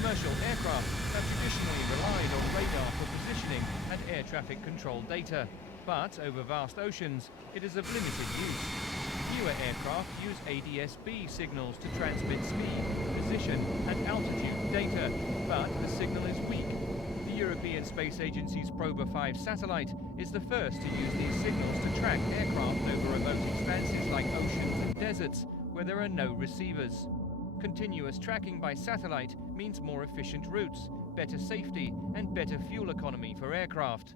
Commercial aircraft have traditionally relied on radar for positioning and air traffic control data, but over vast oceans, it is of limited use. Newer aircraft use ADS-B signals to transmit speed, position and altitude data, but the signal is weak. The European Space Agency's Proba-V satellite is the first to use these signals to track aircraft over remote expanses like oceans and deserts, where there are no receivers. Continuous tracking by satellite means more efficient routes, better safety and better fuel economy for aircraft.